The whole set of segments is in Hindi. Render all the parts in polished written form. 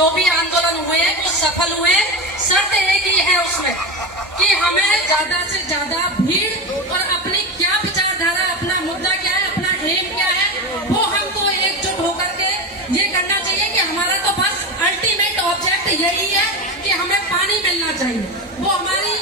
जो भी आंदोलन हुए वो सफल हुए। शर्त एक ही है उसमें कि हमें ज्यादा से ज्यादा भीड़ और अपनी क्या विचारधारा, अपना मुद्दा क्या है, अपना एम क्या है, वो हमको एकजुट होकर के ये करना चाहिए कि हमारा तो बस अल्टीमेट ऑब्जेक्ट यही है कि हमें पानी मिलना चाहिए। वो हमारी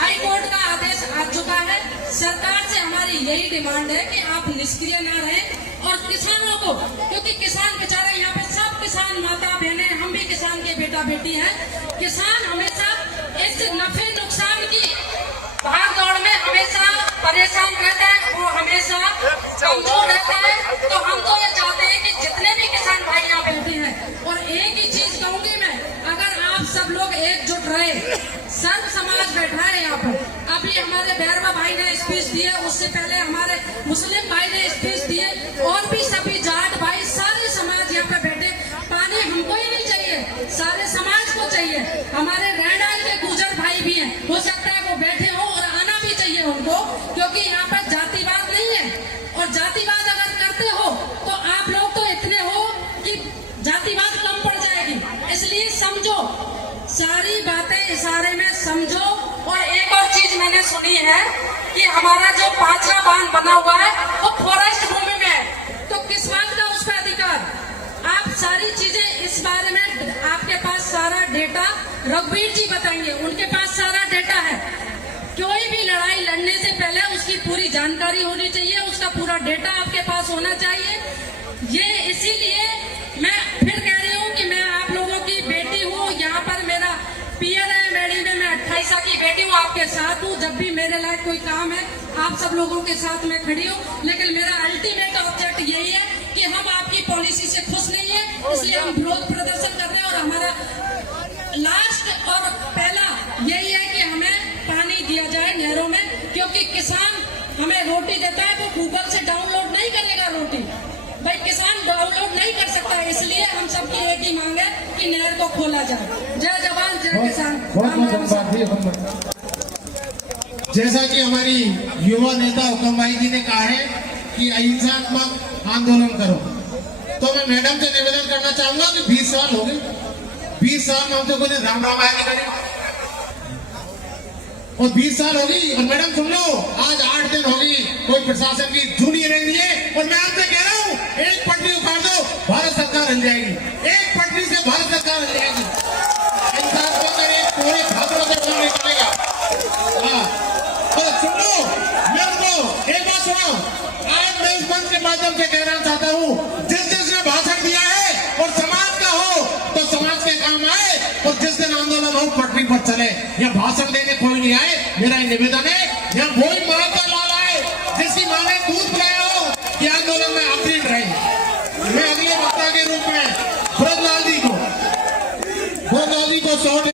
हाई कोर्ट का आदेश आ चुका है। सरकार से हमारी यही डिमांड है कि आप निष्क्रिय ना रहें और किसानों को, क्योंकि किसान बेचारा यहाँ पे सब किसान माता बहनें, हम भी किसान के बेटा बेटी हैं। किसान हमेशा इस नफे नुकसान की भाग दौड़ में हमेशा परेशान रहता है, वो हमेशा कमजोर रहता है। तो हम तो ये चाहते हैं कि जितने भी किसान भाई यहाँ बैठे हैं, और एक ही चीज कहूंगी मैं, अगर आप सब लोग एकजुट रहे, सर्व समाज बैठा है यहाँ पर, अभी हमारे भैरवा भाई ने स्पीच दिए, उससे पहले हमारे मुस्लिम भाई ने स्पीच दिए, और भी सभी जाट भाई, सारे समाज यहाँ पे बैठे। पानी हमको ही नहीं चाहिए, सारे समाज को चाहिए। हमारे रैंडाल के गुजर भाई भी हैं, हो सकता है वो बैठे हो और आना भी चाहिए उनको, क्योंकि यहाँ पर जातिवाद नहीं है। और जातिवाद अगर करते हो तो आप लोग तो इतने हो कि जातिवाद कम पड़ जाएगी। इसलिए समझो, सारी बातें इशारे में समझो। और एक और चीज मैंने सुनी है कि हमारा जो 5वां बांध बना हुआ है वो फॉरेस्ट भूमि में है, तो किस बात का उस पर अधिकार? आप सारी चीजें इस बारे में, आपके पास सारा डेटा रघुवीर जी बताएंगे, उनके पास सारा डेटा है। कोई भी लड़ाई लड़ने से पहले उसकी पूरी जानकारी होनी चाहिए, उसका पूरा डेटा आपके पास होना चाहिए। ये इसीलिए मैं फिर कह रही हूँ कि मैं आप लोगों की बेटी हूँ, यहाँ पर मेरा पियर है मेरी में, मैं 28 साल की बेटी हूँ, आपके साथ हूँ। जब भी मेरे लायक कोई काम है आप सब लोगों के साथ मैं खड़ी हूँ। लेकिन मेरा अल्टीमेट ऑब्जेक्ट यही है कि हम आपकी पॉलिसी से खुश नहीं है, इसलिए हम विरोध प्रदर्शन कर रहे हैं। और हमारा लास्ट और पहला यही है कि हमें पानी दिया जाए नहरों में, क्योंकि किसान हमें रोटी देता है, वो गूगल से डाउनलोड नहीं करेगा रोटी, भाई किसान डाउनलोड नहीं कर सकता है। इसलिए हम सबकी एक ही मांग है कि नहर को खोला जाए। जय जवान जय किसान। जैसा कि हमारी युवा नेता हुक्म भाई जी ने कहा है कि अहिंसात्मक आंदोलन करो, तो मैं मैडम से निवेदन करना चाहूंगा कि 20 साल हो गए, 20 साल में हम तो कुछ राम रामायण नहीं करे, और 20 साल हो गई। और मैडम सुन लो, आज 8 दिन हो गई, कोई प्रशासन की धुन नहीं रही है। और मैं आपसे कह रहा हूँ, एक पटरी उखाड़ दो, भारत सरकार हिल जाएगी। एक पटरी से भारत सरकार हिल जाएगी। इंसान को अगर एक पूरे भागों से काम नहीं करेगा। सुन लो, मेरे को एक बात सुनो, आज मैं इस मंच के माध्यम से कहना चाहता हूँ, जिसने भाषण दिया है और समाज का हो तो समाज के काम आए, और जिस दिन आंदोलन हो पटरी पर चले। या भाषण देने कोई नहीं आए, मेरा निवेदन है, या वही माँ का लाल आए जिसकी माँ ने दूध पिलाया हो कि आंदोलन में आखिरी रहे। मैं अगले वक्ता के रूप में भरतलाल जी को 100